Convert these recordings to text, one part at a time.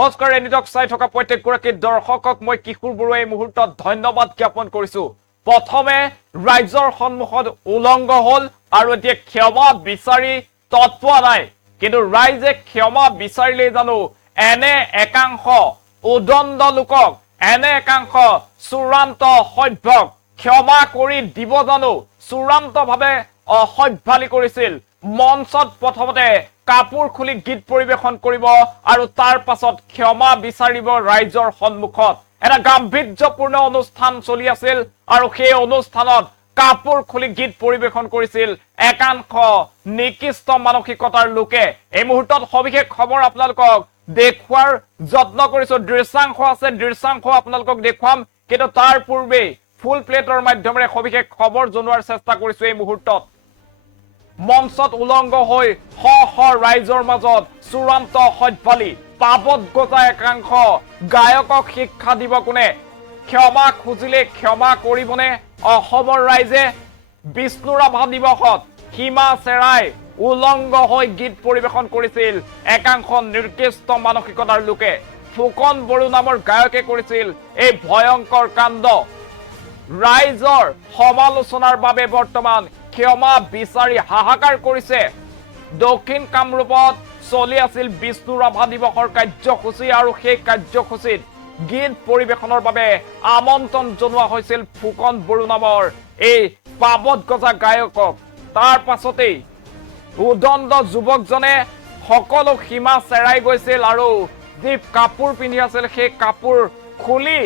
নমস্কাৰ এনিটক চাই থকা প্ৰত্যেকগৰাকী দৰ্শকক মই কিশোৰ বৰুৱাই এই মুহূৰ্তত ধন্যবাদ জ্ঞাপন কৰিছো। প্ৰথমে ৰাইজৰ সন্মুখত উলংগ হল আৰু এতিয়া ক্ষমা বিচাৰি তৎপোৱা নাই। কিন্তু ৰাইজে ক্ষমা বিচাৰিলেই জানো এনে একাংশ উদণ্ড লোকক এনে একাংশ চূড়ান্ত সভ্যক ক্ষমা কৰি দিব জানো। চূড়ান্তভাৱে অসভ্যালি কৰিছিল। মঞ্চত প্ৰথমতে কাপোৰ খুলি গীত পৰিৱেশন কৰিব আৰু তাৰ পাছত ক্ষমা বিচাৰিব ৰাইজৰ সন্মুখত। এটা গাম্ভীৰ্যপূৰ্ণ অনুষ্ঠান চলি আছিল আৰু সেই অনুষ্ঠানত কাপোৰ খুলি গীত পৰিৱেশন কৰিছিল একাংশ নিকৃষ্ট মানসিকতাৰ লোকে। এই মুহূৰ্তত সবিশেষ খবৰ আপোনালোকক দেখুৱাৰ যত্ন কৰিছো। দৃশ্যাংশ আছে দৃশ্যাংশ আপোনালোকক দেখুৱাম। কিন্তু তাৰ পূৰ্বেই ফুল প্লেটৰ মাধ্যমেৰে সবিশেষ খবৰ জনোৱাৰ চেষ্টা কৰিছো এই মুহূৰ্তত। মঞ্চত উলংগ হৈ শ শ ৰাইজৰ মাজত চূড়ান্ত সভ্যালি পাবত গজা একাংশ। গায়কক শিক্ষা দিব কোনে? ক্ষমা খুজিলে ক্ষমা কৰিবনে? অসমৰ ৰাইজে বিষ্ণু ৰাভা দিৱসত সীমা চেৰাই উলংগ হৈ গীত পৰিৱেশন কৰিছিল। একাংশ নিৰ্দিষ্ট মানসিকতাৰ লোকে ফুকন বড়ো নামৰ গায়কে কৰিছিল এই ভয়ংকৰ কাণ্ড। ৰাইজৰ সমালোচনাৰ বাবে বৰ্তমান ক্ষমা বিচাৰি হাহাকাৰ কৰিছে। দক্ষিণ কামৰূপত চলি আছিল বিষ্ণু ৰাভা দিৱসৰ কাৰ্যসূচী আৰু সেই কাৰ্যসূচীত গীত পৰিৱেশনৰ বাবে আমন্ত্ৰণ জনোৱা হৈছিল ফুকন বড়ো নামৰ এই পাবত গজা গায়কক। তাৰ পাছতেই উদণ্ড যুৱকজনে সকলো সীমা চেৰাই গৈছিল আৰু যি কাপোৰ পিন্ধি আছিল সেই কাপোৰ খুলি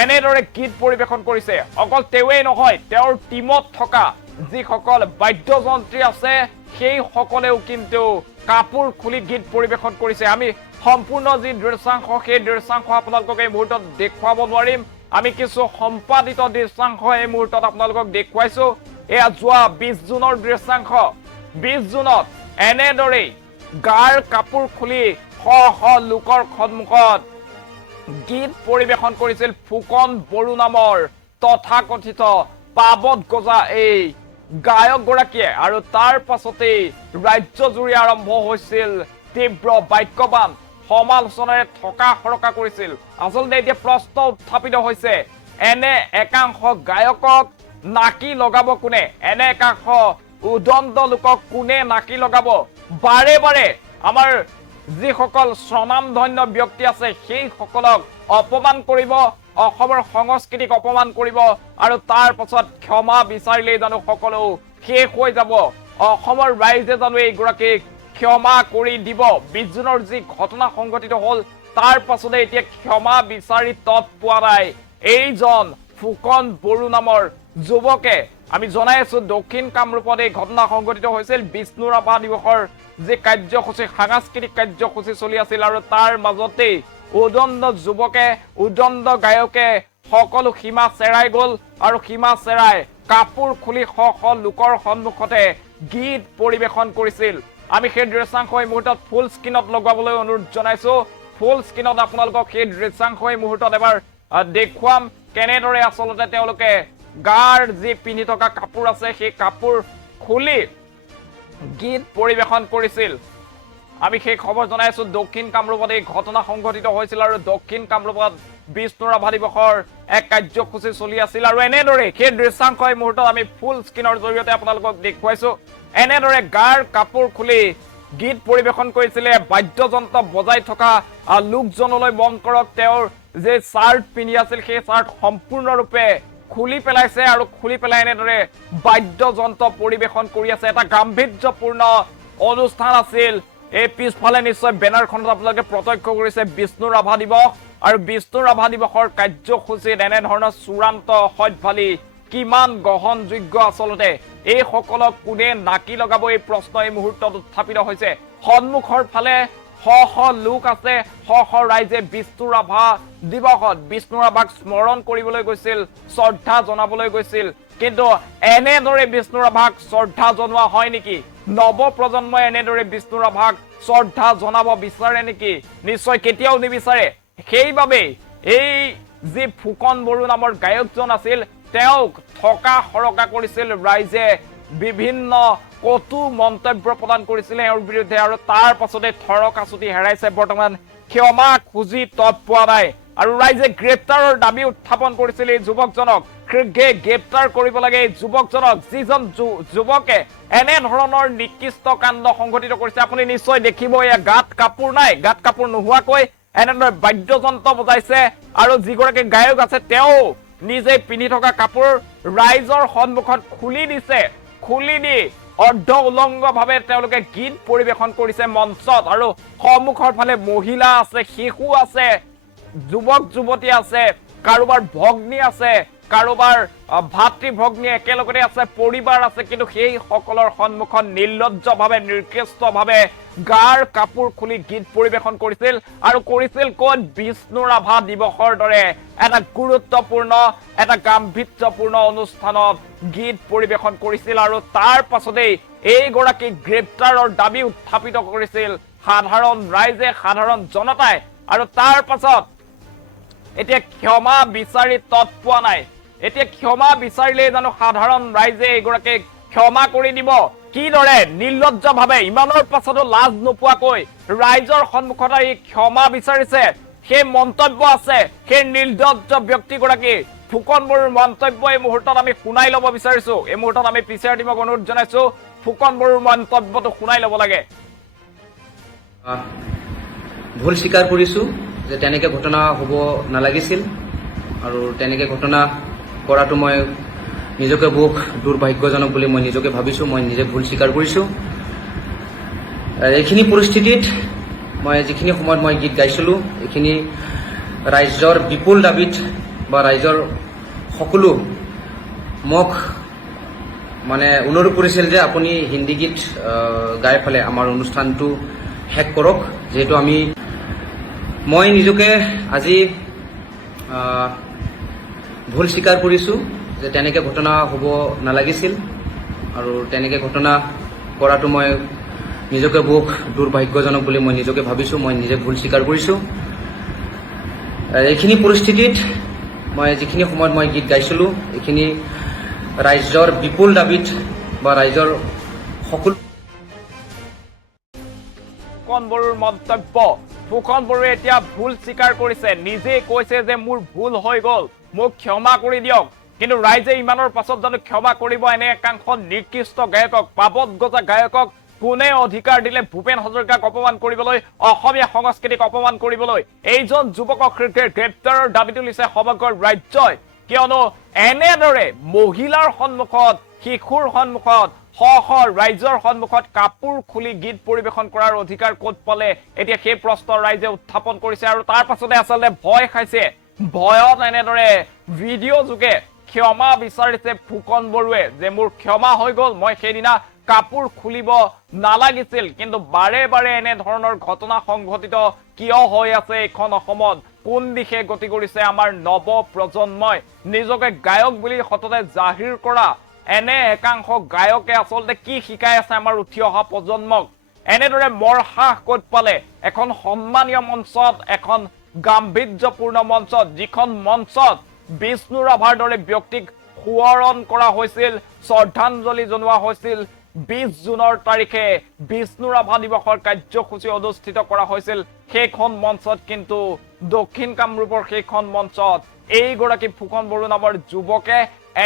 এনেদৰে গীত পৰিৱেশন কৰিছে। অকল তেওঁৱেই নহয়, তেওঁৰ টীমত থকা যিসকল বাদ্যযন্ত্ৰী আছে সেইসকলেও কিন্তু কাপোৰ খুলি গীত পৰিৱেশন কৰিছে। আমি সম্পূৰ্ণ যি দৃশ্যাংশ, সেই দৃশ্যাংশ আপোনালোকক এই মুহূৰ্তত দেখুৱাব নোৱাৰিম। আমি কিছু সম্পাদিত দৃশ্যাংশ এই মুহূৰ্তত আপোনালোকক দেখুৱাইছো। এয়া যোৱা বিশ জুনৰ দৃশ্যাংশ। বিশ জুনত এনেদৰেই গাৰ কাপোৰ খুলি শ শ লোকৰ সন্মুখত গীত পৰিৱেশন কৰিছিল ফুকন বড়ো নামৰ তথাকথিত পাবত গজা এই গায়কগৰাকীয়ে। আৰু তাৰ পাছতেই ৰাজ্যজুৰি আৰম্ভ হৈছিল তীব্ৰ বাক্যবান সমালোচনাৰে থকা সৰকা কৰিছিল। আচলতে এতিয়া প্ৰশ্ন উত্থাপিত হৈছে, এনে একাংশ গায়কক নাকি লগাব কোনে? এনে একাংশ উদণ্ড লোকক কোনে নাকি লগাব? বাৰে বাৰে আমাৰ যিসকল স্বনামধন্য ব্যক্তি আছে সেইসকলক অপমান কৰিব অসমৰ সংস্কৃতিক অপমান কৰিব আৰু তাৰ পাছত ক্ষমা বিচাৰিলেই জানো সকলো শেষ হৈ যাব। অসমৰ ৰাইজে জানো এইগৰাকীক ক্ষমা কৰি দিব। বিশ জুনৰ যি ঘটনা সংঘটিত হ'ল তাৰ পাছতে এতিয়া ক্ষমা বিচাৰি তৎ পোৱা নাই। এইজন ফুকন বড়ো নামৰ যুৱকে আমি জনাই আছো দক্ষিণ কামৰূপত এই ঘটনা সংঘটিত হৈছিল। বিষ্ণু ৰাভা দিৱসৰ যি কাৰ্যসূচী সাংস্কৃতিক কাৰ্যসূচী চলি আছিল আৰু তাৰ মাজতেই উদণ্ড যুৱকে উদণ্ড গায়কে সকলো সীমা চেৰাই গল আৰু সীমা চেৰাই কাপোৰ খুলি শ শ লোকৰ সন্মুখতে গীত পৰিৱেশন কৰিছিল। আমি সেই দৃশ্যাংশ এই মুহূৰ্তত ফুল স্ক্ৰীণত লগাবলৈ অনুৰোধ জনাইছো। ফুল স্ক্ৰীণত আপোনালোকক সেই দৃশ্যাংশ এই মুহূৰ্তত এবাৰ দেখুৱাম কেনেদৰে আচলতে তেওঁলোকে গাৰ যি পিন্ধি থকা কাপোৰ আছে, সেই কাপোৰ খুলি গীত পৰিৱেশন কৰিছিল। আমি সেই খবৰ জনাই আছো, দক্ষিণ কামৰূপত এই ঘটনা সংঘটিত হৈছিল আৰু দক্ষিণ কামৰূপত বিষ্ণু ৰাভা দিৱসৰ এক কাৰ্যসূচী চলি আছিল আৰু এনেদৰে সেই দৃশ্যাংশ এই মুহূৰ্তত আমি ফুল স্ক্ৰীণৰ জৰিয়তে আপোনালোকক দেখুৱাইছো। এনেদৰে গাৰ কাপোৰ খুলি গীত পৰিৱেশন কৰিছিলে, বাদ্যযন্ত্ৰ বজাই থকা লোকজনলৈ মন কৰক, তেওঁৰ যে চাৰ্ট পিন্ধি আছিল, সেই চাৰ্ট সম্পূৰ্ণৰূপে খুলি পেলাইছে আৰু খুলি পেলাই এনেদৰে বাদ্যযন্ত্ৰ পৰিৱেশন কৰি আছে। এটা গাম্ভীৰ্যপূৰ্ণ অনুষ্ঠান আছিল। এই পিছফালে নিশ্চয় বেনাৰখনত আপোনালোকে প্ৰত্যক্ষ কৰিছে বিষ্ণু ৰাভা দিৱস। আৰু বিষ্ণু ৰাভা দিৱসৰ কাৰ্যসূচীত এনেধৰণৰ চূড়ান্ত সভ্যালি কিমান গ্ৰহণযোগ্য আচলতে? এইসকলক কোনে নাকি লগাব? এই প্ৰশ্ন এই মুহূৰ্তত উত্থাপিত হৈছে। সন্মুখৰ ফালে শ শ লোক আছে শ শ ৰাইজে বিষ্ণু ৰাভা দিৱসত, বিষ্ণু ৰাভাক স্মৰণ কৰিবলৈ গৈছিল, শ্ৰদ্ধা জনাবলৈ গৈছিল। কিন্তু এনেদৰে বিষ্ণু ৰাভাক শ্ৰদ্ধা জনোৱা হয় নেকি? নৱ প্ৰজন্মই এনেদৰে বিষ্ণু ৰাভাক শ্ৰদ্ধা জনাব বিচাৰে নেকি? নিশ্চয় কেতিয়াও নিবিচাৰে। সেইবাবেই এই যি ফুকন বড়ো নামৰ গায়কজন আছিল, তেওঁক থকা সৰকা কৰিছিল ৰাইজে। বিভিন্ন কটু মন্তব্য প্ৰদান কৰিছিলে তেওঁৰ বিৰুদ্ধে আৰু তাৰ পাছতে থৰক আচুতি হেৰাইছে। বৰ্তমান ক্ষমা খুজি তৎ পোৱা নাই আৰু ৰাইজে গ্ৰেপ্তাৰৰ দাবি উত্থাপন কৰিছিল এই যুৱকজনক। গ্ৰেপ্তাৰ কৰিব লাগে এই যুৱকজনক। যিজন যুৱকে এনেধৰণৰ নিকৃষ্ট কাণ্ড সংঘটিত কৰিছে, আপুনি নিশ্চয় দেখিব, এয়া গাত কাপোৰ নাই। গাত কাপোৰ নোহোৱাকৈ এনেদৰে বাদ্যযন্ত্ৰ বজাইছে আৰু যিগৰাকী গায়ক আছে, তেওঁ নিজে পিন্ধি থকা কাপোৰ ৰাইজৰ সন্মুখত খুলি দিছে। খুলি দি অৰ্ধ উলংগভাৱে তেওঁলোকে গীত পৰিৱেশন কৰিছে মঞ্চত আৰু সন্মুখৰ ফালে মহিলা আছে, শিশু আছে যুৱক যুৱতী আছে, কাৰোবাৰ ভগ্নী আছে। কাৰোবাৰ ভাতৃ ভগ্নী একেলগতে আছে, পৰিবাৰ আছে, কিন্তু সেই সকলৰ সন্মুখত নিৰ্লজ্জভাৱে, নিকৃষ্টভাৱে গাৰ কাপোৰ খুলি গীত পৰিৱেশন কৰিছিল আৰু কৰিছিল ক'ত? বিষ্ণু ৰাভা দিৱসৰ দৰে এটা গুৰুত্বপূৰ্ণ, এটা গাম্ভীৰ্যপূৰ্ণ অনুষ্ঠানত গীত পৰিৱেশন কৰিছিল আৰু তাৰ পাছতেই এইগৰাকী গ্ৰেপ্তাৰৰ দাবি উত্থাপিত কৰিছিল সাধাৰণ ৰাইজে, সাধাৰণ জনতাই। আৰু তাৰ পাছত এতিয়া ক্ষমা বিচাৰি তৎ পোৱা নাই। এতিয়া ক্ষমা বিচাৰিলেই জানো সাধাৰণ ৰাইজে এইগৰাকীক ক্ষমা কৰি দিব? কিদৰে নিৰ্লজ্জভাৱে ইমানৰ পাছতো লাজ নোপোৱাকৈ ৰাইজৰ সন্মুখত আহি ক্ষমা বিচাৰিছে? সেই মন্তব্য আছে, সেই নিৰ্লজ্জ ব্যক্তিগৰাকী ফুকন বড়োৰ মন্তব্য এই মুহূৰ্তত আমি শুনাই ল'ব বিচাৰিছো। এই মুহূৰ্তত আমি পি চি আৰ টিমক অনুৰোধ জনাইছো, ফুকন বড়োৰ মন্তব্যটো শুনাই ল'ব লাগে। ভুল স্বীকাৰ কৰিছোঁ যে তেনেকৈ ঘটনা হ'ব নালাগিছিল। আৰু তেনেকৈ ঘটনা কৰাটো মই নিজকে বহুত দুৰ্ভাগ্যজনক বুলি মই নিজকে ভাবিছোঁ, মই নিজে ভুল স্বীকাৰ কৰিছোঁ। এইখিনি পৰিস্থিতিত মই যিখিনি সময়ত মই গীত গাইছিলোঁ, এইখিনি ৰাইজৰ বিপুল দাবীত বা ৰাইজৰ সকলো মোক মানে অনুৰোধ কৰিছিল যে আপুনি হিন্দী গীত গাই পেলাই আমাৰ অনুষ্ঠানটো শেষ কৰক। যিহেতু আমি, মই নিজকে আজি ভুল স্বীকাৰ কৰিছোঁ যে তেনেকৈ ঘটনা হ'ব নালাগিছিল আৰু তেনেকৈ ঘটনা কৰাটো মই নিজকে বহুত দুৰ্ভাগ্যজনক বুলি মই নিজকে ভাবিছোঁ, মই নিজে ভুল স্বীকাৰ কৰিছোঁ। এইখিনি পৰিস্থিতিত মই যিখিনি সময়ত মই গীত গাইছিলোঁ, এইখিনি ৰাইজৰ বিপুল দাবীত বা ৰাইজৰ সকলো ফুকন বড়োৰ মন্তব্য, ফুকন বড়োৱে এতিয়া ভুল স্বীকাৰ কৰিছে, নিজেই কৈছে যে মোৰ ভুল হৈ গ'ল। মোক ক্ষমা কৰি দিয়ক। কিন্তু ৰাইজে ইমানৰ পাছত জানো ক্ষমা কৰিব এনে একাংশ নিকৃষ্ট গায়কক পাবত গজা গায়কক কোনে অধিকাৰ দিলে ভূপেন হাজৰিকাক অপমান কৰিবলৈ অসমীয়া সংস্কৃতিক অপমান কৰিবলৈ? এইজন যুৱকক গ্ৰে- গ্ৰেপ্তাৰৰ দাবী তুলিছে সমগ্ৰ ৰাজ্যই। কিয়নো এনেদৰে মহিলাৰ সন্মুখত শিশুৰ সন্মুখত শ শ ৰাইজৰ সন্মুখত কাপোৰ খুলি গীত পৰিৱেশন কৰাৰ অধিকাৰ ক'ত পালে? এতিয়া সেই প্ৰশ্ন ৰাইজে উত্থাপন কৰিছে আৰু তাৰ পাছতে আচলতে ভয় খাইছে। ভয়ত এনেদৰে ভিডিঅ' যোগে ক্ষমা বিচাৰিছে ফুকন বড়োৱে যে মোৰ ক্ষমা হৈ গ'ল, মই সেইদিনা কাপোৰ খুলিব নালাগিছিল, কিন্তু বাৰে বাৰে এনেধৰণৰ ঘটনা সংঘটিত কিয় হৈ আছে এইখন কোন দিশে গতি কৰিছে আমাৰ নৱ প্ৰজন্মই নিজকে গায়ক বুলি সততে জাহিৰ কৰা এনে একাংশ গায়কে আচলতে কি শিকাই আছে আমাৰ উঠি অহা প্ৰজন্মক? এনেদৰে মৰসাহ ক'ত পালে? এখন সন্মানীয় মঞ্চত এখন গাম্ভীৰ্যপূৰ্ণ মঞ্চত যিখন মঞ্চত বিষ্ণু ৰাভাৰ দৰে ব্যক্তিক সোঁৱৰণ কৰা হৈছিল শ্ৰদ্ধাঞ্জলি জনোৱা হৈছিল বিশ জুনৰ তাৰিখে বিষ্ণু ৰাভা দিৱসৰ কাৰ্যসূচী অনুষ্ঠিত কৰা হৈছিল সেইখন মঞ্চত কিন্তু দক্ষিণ কামৰূপৰ সেইখন মঞ্চত এইগৰাকী ফুকন বড়ো নামৰ যুৱকে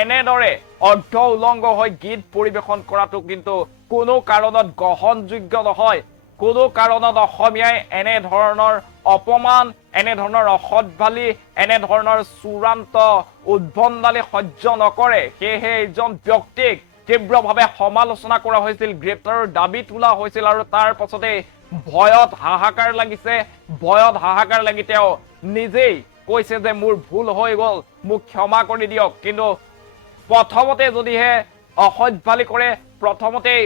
এনেদৰে অৰ্ধ উলংগ হৈ গীত পৰিৱেশন কৰাটো কিন্তু কোনো কাৰণত গ্ৰহণযোগ্য নহয়। কোনো কাৰণত অসমীয়াই এনেধৰণৰ অপমান, এনেধৰণৰ অসৎভালি এনেধৰণৰ চূড়ান্ত উদ্ভণ্ডালি সহ্য নকৰে। সেয়েহে এইজন ব্যক্তিক তীব্ৰভাৱে সমালোচনা কৰা হৈছিল, গ্ৰেপ্তাৰৰ দাবি তোলা হৈছিল আৰু তাৰ পাছতে ভয়ত হাহাকাৰ লাগিছে। ভয়ত হাহাকাৰ লাগি তেওঁ নিজেই কৈছে যে, মোৰ ভুল হৈ গ'ল, মোক ক্ষমা কৰি দিয়ক। কিন্তু প্ৰথমতে যদিহে অসভ্যালি কৰে। প্ৰথমতেই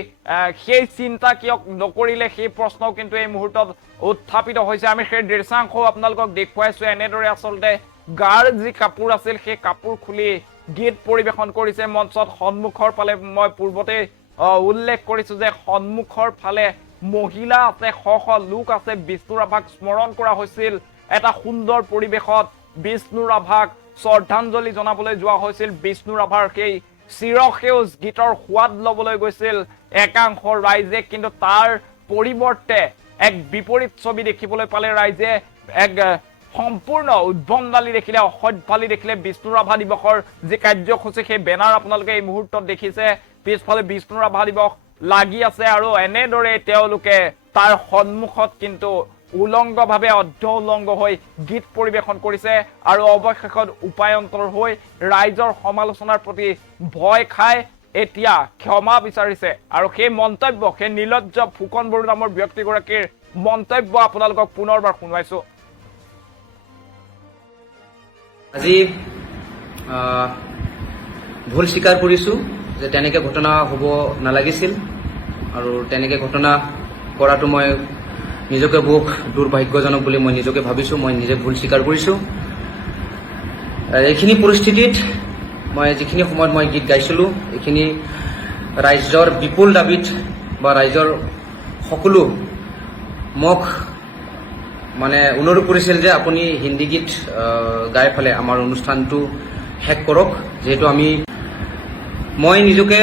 সেই চিন্তা কিয় নকৰিলে সেই প্ৰশ্নও কিন্তু এই মুহূৰ্তত উত্থাপিত হৈছে। আমি সেই দৃশ্যাংশও আপোনালোকক দেখুৱাইছো। এনেদৰে আচলতে গাৰ যি কাপোৰ আছিল সেই কাপোৰ খুলি গীত পৰিৱেশন কৰিছে মঞ্চত। সন্মুখৰ ফালে মই পূৰ্বতে আহ, উল্লেখ কৰিছো যে সন্মুখৰ ফালে মহিলা আছে শ শ লোক আছে। বিষ্ণু ৰাভাক স্মৰণ কৰা হৈছিল। এটা সুন্দৰ পৰিৱেশত বিষ্ণু ৰাভাক শ্ৰদ্ধাঞ্জলি জনাবলৈ যোৱা হৈছিল। বিষ্ণু ৰাভাৰ সেই চিৰসেউজ গীতৰ সোৱাদ ল'বলৈ গৈছিল একাংশ ৰাইজে, কিন্তু তাৰ পৰিৱৰ্তে এক বিপৰীত ছবি দেখিবলৈ পালে ৰাইজে এক সম্পূৰ্ণ উদ্ভণ্ডালি দেখিলে, অসভ্যালি দেখিলে বিষ্ণু ৰাভা দিৱসৰ যি কাৰ্যসূচী, সেই বেনাৰ আপোনালোকে এই মুহূৰ্তত দেখিছে। পিছফালে বিষ্ণু ৰাভা দিৱস লাগি আছে আৰু এনেদৰে তেওঁলোকে তাৰ সন্মুখত কিন্তু উলংগভাৱে অৰ্ধ উলংগ হৈ গীত পৰিৱেশন কৰিছে আৰু অৱশেষত উপায়ন্তৰ হৈ ৰাইজৰ সমালোচনাৰ প্ৰতি ভয় খাই এতিয়া ক্ষমা বিচাৰিছে। আৰু সেই মন্তব্য সেই নীলজ্জ ফুকন বড়ো নামৰ ব্যক্তিগৰাকীৰ মন্তব্য আপোনালোকক পুনৰবাৰ শুনাইছো আজি ভুল স্বীকাৰ কৰিছোঁ যে তেনেকে ঘটনা হ'ব নালাগিছিল। আৰু তেনেকে ঘটনা কৰাটো মই নিজকে বহুত দুৰ্ভাগ্যজনক বুলি মই নিজকে ভাবিছোঁ, মই নিজে ভুল স্বীকাৰ কৰিছোঁ। এইখিনি পৰিস্থিতিত মই যিখিনি সময়ত মই গীত গাইছিলোঁ, এইখিনি ৰাইজৰ বিপুল দাবীত বা ৰাইজৰ সকলো মোক মানে অনুৰোধ কৰিছিল যে আপুনি হিন্দী গীত গাই পেলাই আমাৰ অনুষ্ঠানটো শেষ কৰক। যিহেতু আমি, মই নিজকে